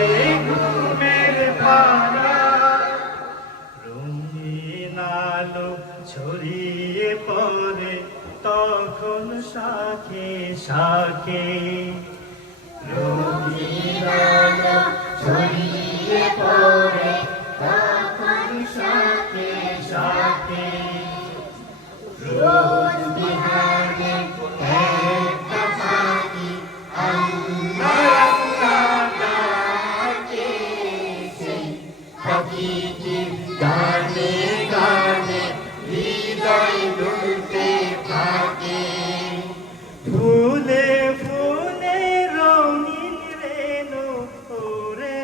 এই ঘুমের পাড়া রঙিন আলো ছড়িয়ে পড়ে তখন শাখে শাখে রঙিন আলো ছড়িয়ে পড়ে তখন শাখে শাখে রোজ বিহারে একটা পাখি আল্লাহ ডাকে সেই পাখিটির গানে গানে হৃদয় দুলতে থাকে ফুলে ফুলে রঙিন রেণু ওরে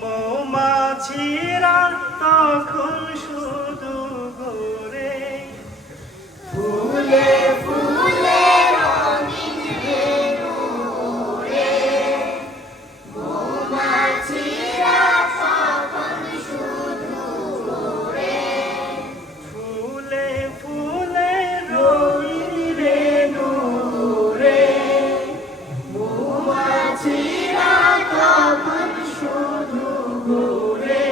মৌমাছিরা তখন শুধু ঘোরে ফুলে ফুলে রঙিন রেণু ওরে মৌমাছিরা তখন শুধু ঘোরে ফুলে ফুলে রঙিন রেণু ওরে মৌমাছিরা তখন শুধু ঘোরে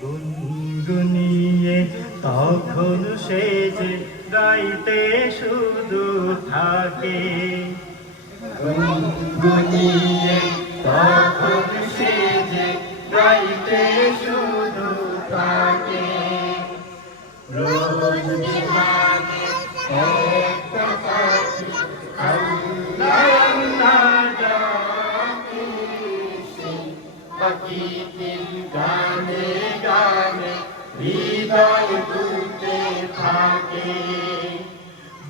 গুনগুনিয়ে তখন সে যে গাইতে শুধু থাকে গুনগুনিয়ে তখন সে যে গাইতে শুধু থাকে রোজ বিহারে একটা পাখি আল্লাহ আল্লাহ ডাকে সেই পাখিটির গানে গানে হৃদয় দুলতে থাকে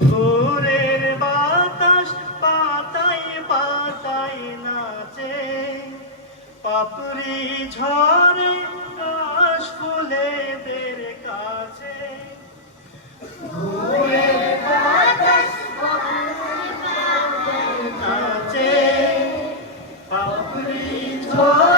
ভোরের বাতাস পাতায় পাতায় নাচে পাপড়ি ঝরে কাশ ফুলেদের কাছে ভোরের বাতাস পাতায় পাতায় নাচে পাপড়ি ঝরে